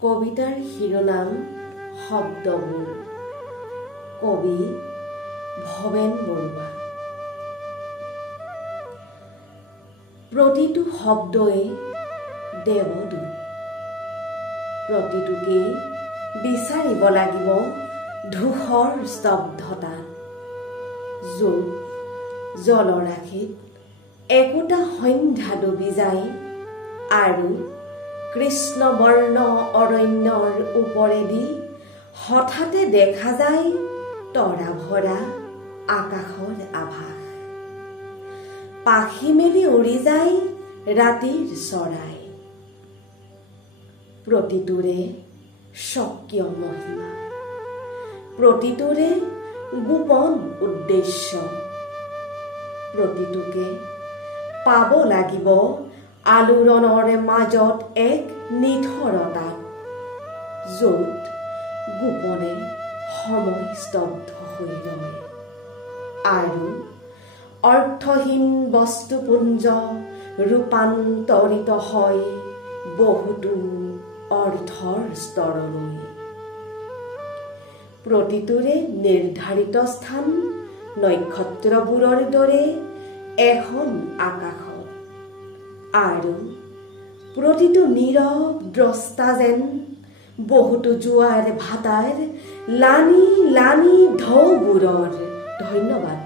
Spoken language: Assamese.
কবিতাৰ শিৰোনাম শব্দবোৰ। কবি ভৱেন বৰুৱা। প্ৰতিটো শব্দই দেৱদূত, প্ৰতিটোকেই বিচাৰিব লাগিব ধূসৰ স্তব্ধতাত, য'ত জলৰাশিত একোটা সন্ধ্যা ডুবি যায় আৰু কৃষ্ণবৰ্ণ অৰণ্যৰ ওপৰেদি হঠাতে দেখা যায় তৰা ভৰা আকাশৰ আভাস। পাখি মেলি উৰি যায় ৰাতিৰ চৰাই, প্ৰতিটোৰে স্বকীয় মহিমা, প্ৰতিটোৰে গোপন উদ্দেশ্য। প্ৰতিটোকে পাব লাগিব আলোড়নৰ মাজত এক নিথৰতাত, য'ত গোপনে সময় স্তব্ধ হৈ ৰয় আৰু অৰ্থহীন বস্তুপুঞ্জ ৰূপান্তৰিত হয় বহুতো অৰ্থৰ স্তৰলৈ। প্ৰতিটোৰে নিৰ্ধাৰিত স্থান নক্ষত্ৰবোৰৰ দৰে এখন আকাশত, আৰু প্ৰতিটো নীৰৱ দ্ৰষ্টা যেন বহুতো জোৱাৰ ভাটাৰ লানি লানি ঢৌবোৰৰ। ধন্যবাদ।